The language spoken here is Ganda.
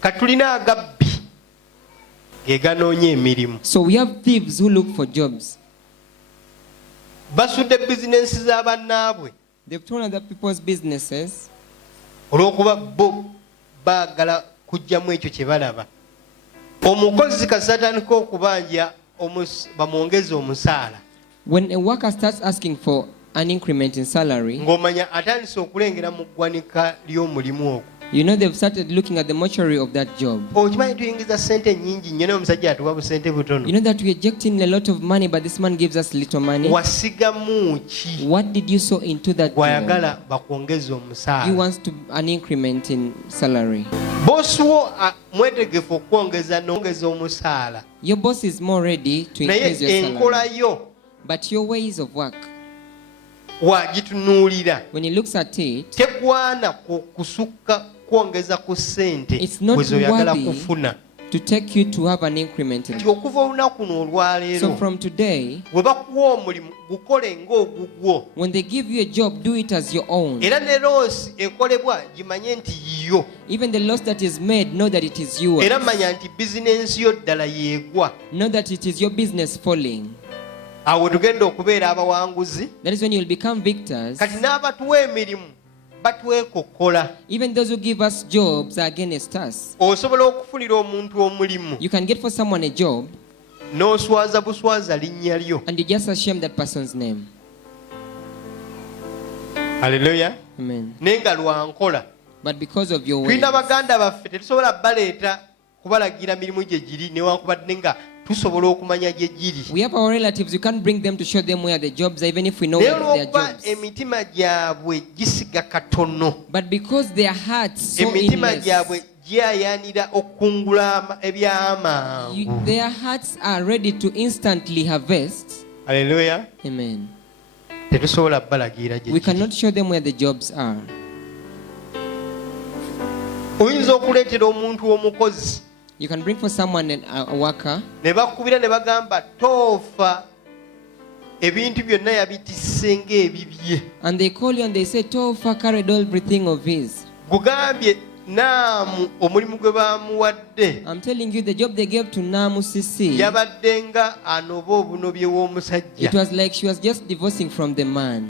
katulina agabbi ge ganoonya emirimu. So we have thieves who look for jobs. Basudde bizinensi za bannaabwe They've torn other people's businesses olw'okuba bo baagala kujjamu ekyo kye balaba. Omukozi kasatandika okubanja bamwongeze omusaala. When a worker starts asking for an increment in salary, ng'omanya atandise okulengera mu ggwanika ly'omulimu ogwo. you know they've started looking at the mortuary of that job. Okimanyi tuyingiza ssente nnyingi nnyo n'omusajja atuwa busente butono. You know that we eject in a lot of money, but this man gives us little money. Wasigamu ki? What did you sow into that job? Gwayagala bakwongeze omusaala. He wants to an increment in salary. Bosi wo mwetegefu okwongeza n'ongeza omusaala. Your boss is more ready to increase your Naye enkola salary. yo But your ways of work, wagitunuulira when he looks at it, tegwana kusukka kwongeza ku ssente It's not bwe zoyagala worthy kufuna. to take you to have an increment in. Nti okuva olunaku luno olwaleero So from today, bwe bakuwa omulimu gukole ng'ogugwo. when they give you a job, do it as your own. Era ne loosi ekolebwa gimanye nti yiyo. Even the loss that is made, know that it is yours. Era manya nti bizinensi yo ddala yeegwa. Know that it is your business falling. Awo tugenda okubeera abawanguzi. That is when you will become victors. Kati n'abatuwa emirimu batwekokkola. Even those who give us jobs are against us. Osobola okufunira omuntu omulimu You can get for someone a job n'oswaza buswaza linnya lyo. and you just assume that person's name. Haleluya. Amen. Naye nga lwankola. But because of your ways, Tulina baganda baffe tetusobola baleeta kubalagira mirimu gye giri newankubadde nga tusobola okumanya gye giri. we have our relatives, you can't bring them to show them where the jobs are, even if we know Naye where their olw'okuba jobs. emitima gyabwe gisiga katono, But because their hearts so emitima in gyabwe gyayanira okukungula eby'amangu. their hearts are ready to instantly harvest. Haleluya. Amen. Tetusobola balagira gye We giri. cannot show them where the jobs are. Oyinza okuleetera omuntu omukozi You can bring for someone a worker ne bakubira ne bagamba toofa ebintu byonna yabitisse ng'ebibye. and they call you and they say, Tofa carried everything of his. Gugambye naamu omulimu gwe baamuwadde I'm telling you, the job they gave to Namu Sisi, yabadde nga anoba obunobye w'omusajja. it was like she was just divorcing from the man.